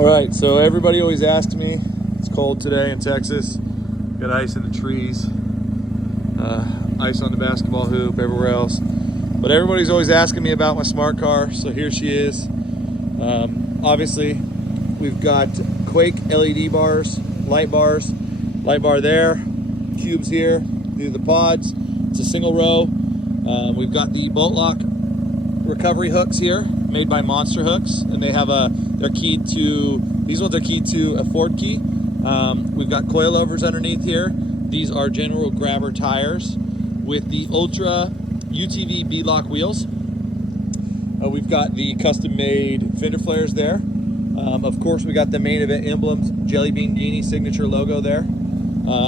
All right, so everybody always asks me, it's cold today in Texas, got ice in the trees, ice on the basketball hoop, everywhere else. But everybody's always asking me about my smart car, so here she is. Obviously, we've got Quake LED bars, light bar there, cubes here, these are the pods. It's a single row. We've got the bolt lock recovery hooks here, made by Monster Hooks, and they have these ones are keyed to a Ford key. We've got coilovers underneath here. These are general grabber tires with the Ultra UTV beadlock wheels. We've got the custom made fender flares there. Of course, we got the main event emblems, Jelly Bean Guinea signature logo there.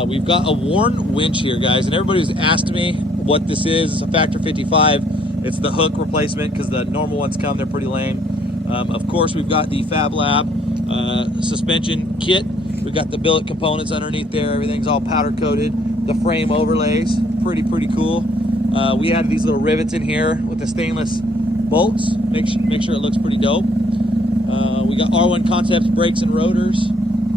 We've got a worn winch here, guys, and everybody's asked me what this is. It's a Factor 55. It's the hook replacement because the normal ones they're pretty lame. Of course, we've got the Fab Lab suspension kit. We've got the billet components underneath there. Everything's all powder coated. The frame overlays, pretty cool. We added these little rivets in here with the stainless bolts. Make sure it looks pretty dope. We got R1 Concepts brakes and rotors.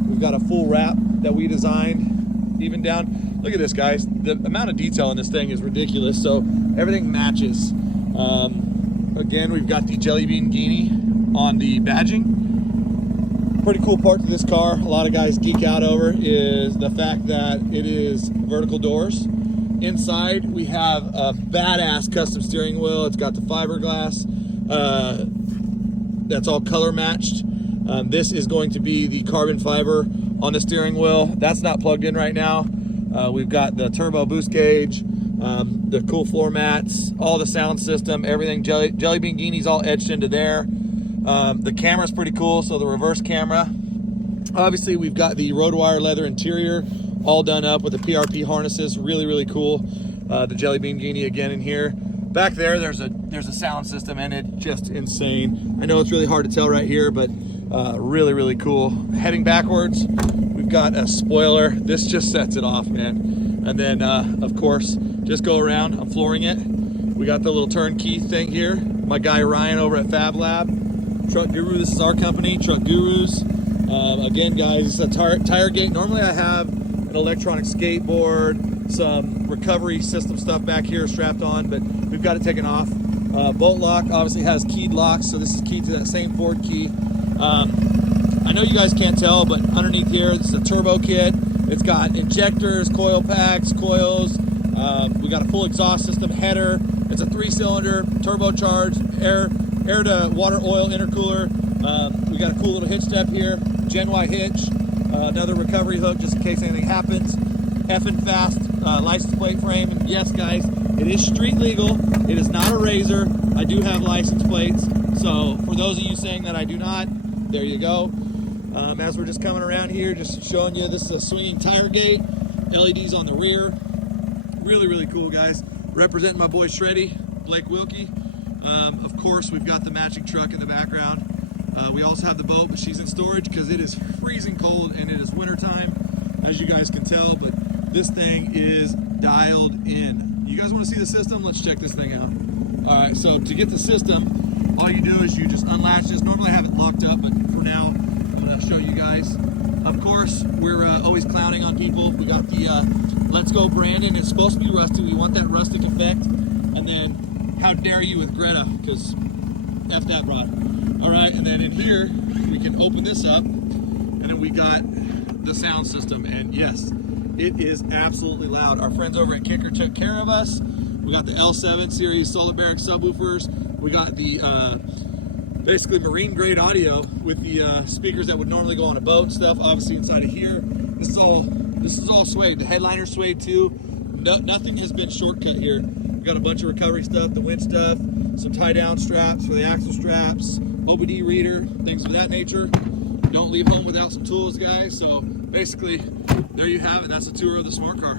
We've got a full wrap that we designed, even down. Look at this, guys. The amount of detail in this thing is ridiculous. So everything matches. Again, we've got the Jelly Bean Guinea on the badging. Pretty cool part to this car, a lot of guys geek out over, is the fact that it is vertical doors. Inside, we have a badass custom steering wheel. It's got the fiberglass. That's all color matched. This is going to be the carbon fiber on the steering wheel. That's not plugged in right now. We've got the turbo boost gauge, the cool floor mats, all the sound system, everything. Jelly Bean Guinea's all etched into there. The camera's pretty cool, so the reverse camera. Obviously, we've got the road wire leather interior all done up with the PRP harnesses. Really cool. The Jelly Bean Guinea again in here. Back there, there's a sound system, and it's just insane. I know it's really hard to tell right here, but really cool. Heading backwards, we've got a spoiler. This just sets it off, man. And then, of course, just go around. I'm flooring it. We got the little turnkey thing here. My guy Ryan over at Fab Lab, Truck Guru. This is our company, Truck Gurus. Again, guys, it's a tire gate. Normally, I have an electronic skateboard, some recovery system stuff back here strapped on, but we've got it taken off. Bolt lock obviously has keyed locks, so this is keyed to that same Ford key. I know you guys can't tell, but underneath here, this is a turbo kit. It's got injectors, coil packs, coils. We got a full exhaust system, header. It's a 3-cylinder, turbocharged, air to water oil intercooler. We got a cool little hitch step here, Gen Y hitch, another recovery hook just in case anything happens. Effing fast license plate frame. And yes, guys, it is street legal. It is not a razor. I do have license plates. So for those of you saying that I do not, there you go. As we're just coming around here, just showing you, this is a swinging tire gate. LEDs on the rear. Really cool, guys. Representing my boy Shreddy, Blake Wilkie. Of course, we've got the matching truck in the background. We also have the boat, but she's in storage because it is freezing cold and it is wintertime, as you guys can tell, but this thing is dialed in. You guys want to see the system? Let's check this thing out. All right, so to get the system, all you do is you just unlatch this. Normally I have it locked up, but for now, I'm going to show you guys. Of course, we're always clowning on people. We got the Let's Go Brandon. It's supposed to be rusty. We want that rustic effect. And then, how dare you with Greta, because F that rod. All right, and then in here, we can open this up, and then we got the sound system, and yes, it is absolutely loud. Our friends over at Kicker took care of us. We got the L7 series solid barrack subwoofers. We got the basically marine grade audio with the speakers that would normally go on a boat and stuff. Obviously inside of here, this is all suede. The headliner's suede too. Nothing has been shortcut here. We got a bunch of recovery stuff, the winch stuff, some tie down straps for the axle straps, OBD reader, things of that nature. Don't leave home without some tools, guys. So basically, there you have it. That's a tour of the smart car.